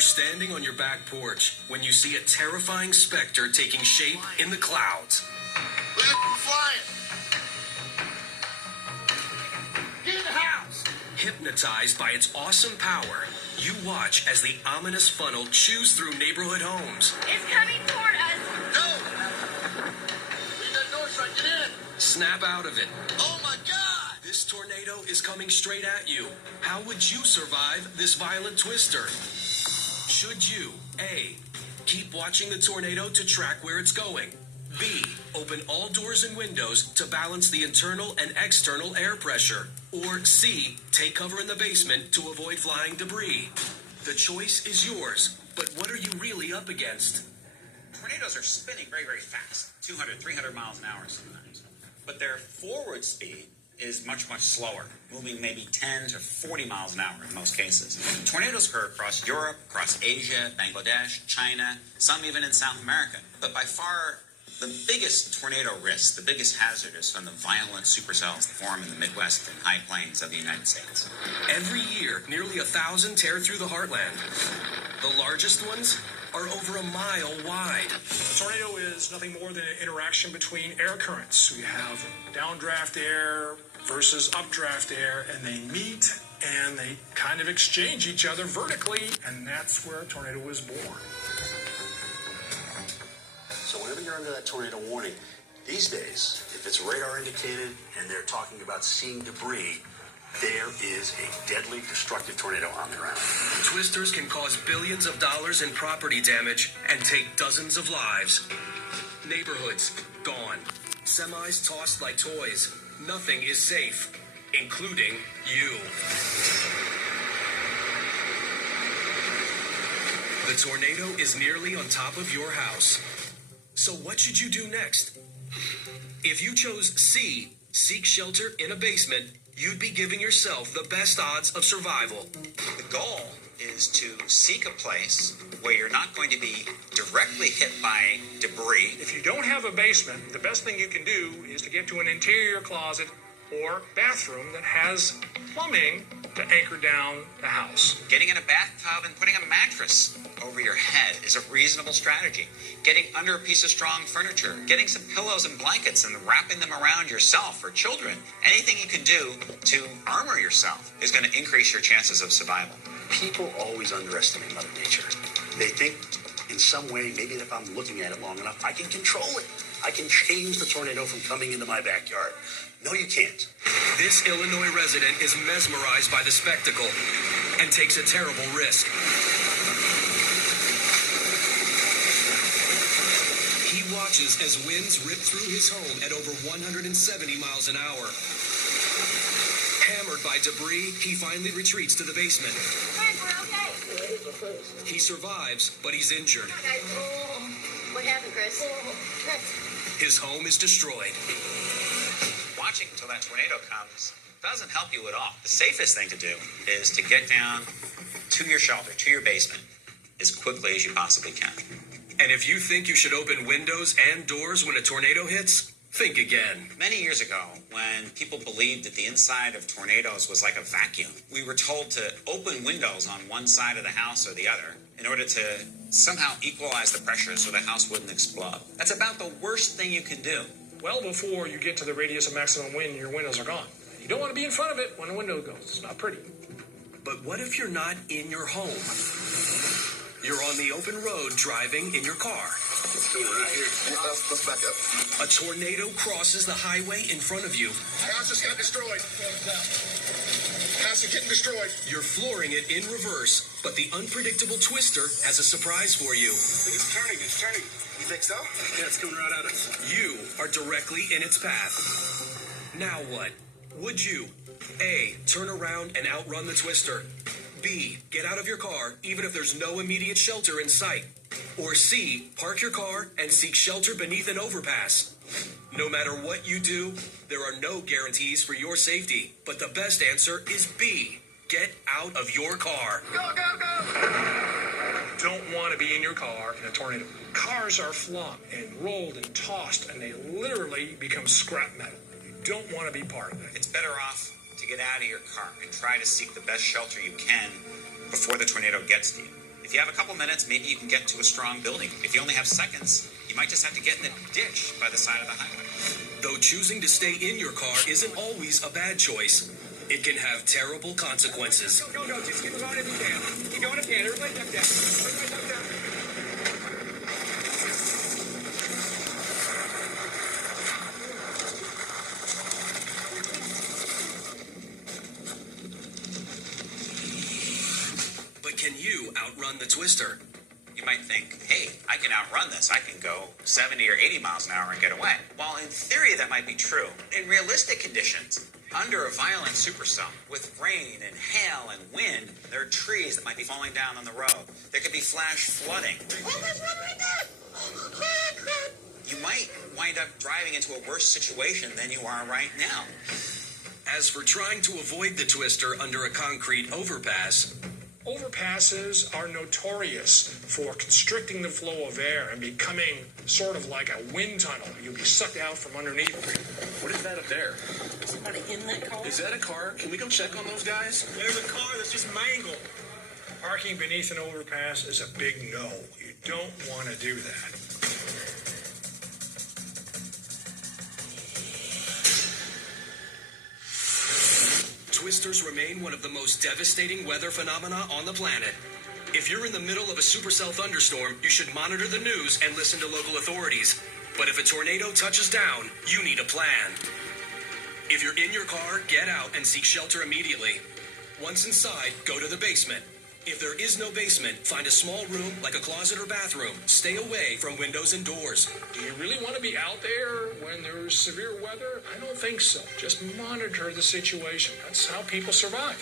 You're standing on your back porch when you see a terrifying specter taking shape in the clouds. Look at it flying! Get in the house! Hypnotized by its awesome power, you watch as the ominous funnel chews through neighborhood homes. It's coming toward us. No! Leave that door shut. Get in! Snap out of it. Oh my God! This tornado is coming straight at you. How would you survive this violent twister? Should you, A, keep watching the tornado to track where it's going? B, open all doors and windows to balance the internal and external air pressure? Or C, take cover in the basement to avoid flying debris? The choice is yours, but what are you really up against? Tornadoes are spinning very, very fast, 200, 300 miles an hour sometimes. But their forward speed is much, much slower, moving maybe 10 to 40 miles an hour in most cases. Tornadoes occur across Europe, across Asia, Bangladesh, China, some even in South America. But by far, the biggest tornado risk, the biggest hazard is from the violent supercells that form in the Midwest and high plains of the United States. Every year, nearly 1,000 tear through the heartland. The largest ones are over a mile wide. A tornado is nothing more than an interaction between air currents. We have downdraft air versus updraft air, and they meet and they kind of exchange each other vertically, and that's where a tornado was born. So whenever you're under that tornado warning, these days, if it's radar indicated and they're talking about seeing debris, there is a deadly, destructive tornado on the ground. Twisters can cause billions of dollars in property damage and take dozens of lives. Neighborhoods gone. Semis tossed like toys. Nothing is safe, including you. The tornado is nearly on top of your house. So what should you do next? If you chose C, seek shelter in a basement, you'd be giving yourself the best odds of survival. The goal is to seek a place where you're not going to be directly hit by debris. If you don't have a basement, the best thing you can do is to get to an interior closet or bathroom that has plumbing to anchor down the house. Getting in a bathtub and putting a mattress over your head is a reasonable strategy. Getting under a piece of strong furniture, getting some pillows and blankets and wrapping them around yourself or children. Anything you can do to armor yourself is going to increase your chances of survival. People always underestimate Mother Nature. They think in some way, maybe if I'm looking at it long enough, I can control it. I can change the tornado from coming into my backyard. No, you can't. This Illinois resident is mesmerized by the spectacle and takes a terrible risk. He watches as winds rip through his home at over 170 miles an hour. Hammered by debris, he finally retreats to the basement. Chris, we're okay. He survives, but he's injured. What happened, Chris? His home is destroyed. Watching until that tornado comes doesn't help you at all. The safest thing to do is to get down to your shelter, to your basement, as quickly as you possibly can. And if you think you should open windows and doors when a tornado hits, think again. Many years ago, when people believed that the inside of tornadoes was like a vacuum, we were told to open windows on one side of the house or the other in order to somehow equalize the pressure so the house wouldn't explode. That's about the worst thing you can do. Well before you get to the radius of maximum wind, your windows are gone. You don't want to be in front of it when the window goes. It's not pretty. But what if you're not in your home? You're on the open road driving in your car. Let's do it right here. Let's back up. A tornado crosses the highway in front of you. House just got destroyed. House is getting destroyed. You're flooring it in reverse, but the unpredictable twister has a surprise for you. I think it's turning. It's turning. You think so? Yeah, it's coming right at us. You are directly in its path. Now what? Would you A, turn around and outrun the twister? B, get out of your car even if there's no immediate shelter in sight? Or C, park your car and seek shelter beneath an overpass? No matter what you do, there are no guarantees for your safety, but the best answer is B, get out of your car. Go, go, go! Don't want to be in your car in a tornado. Cars are flung and rolled and tossed, and they literally become scrap metal. You don't want to be part of that. It's better off to get out of your car and try to seek the best shelter you can before the tornado gets to you. If you have a couple minutes, maybe you can get to a strong building. If you only have seconds, you might just have to get in a ditch by the side of the highway. Though choosing to stay in your car isn't always a bad choice, it can have terrible consequences. No, just keep going if you can. Keep going if you can. Everybody duck down. Everybody duck down. But can you outrun the twister? You might think, hey, I can outrun this. I can go 70 or 80 miles an hour and get away. While in theory that might be true, in realistic conditions, under a violent supercell, with rain and hail and wind, there are trees that might be falling down on the road. There could be flash flooding. You might wind up driving into a worse situation than you are right now. As for trying to avoid the twister under a concrete overpass, Overpasses are notorious for constricting the flow of air and becoming sort of like a wind tunnel. You'll be sucked out from underneath. What is that up there? Somebody in that car? Is that a car? Can we go check on those guys? There's a car that's just mangled. Parking beneath an overpass is a big no. You don't want to do that. twisters remain one of the most devastating weather phenomena on the planet. If you're in the middle of a supercell thunderstorm, you should monitor the news and listen to local authorities. But if a tornado touches down, you need a plan. If you're in your car, get out and seek shelter immediately. Once inside, go to the basement. If there is no basement, find a small room like a closet or bathroom. Stay away from windows and doors. Do you really want to be out there when there's severe weather? I don't think so. Just monitor the situation. That's how people survive.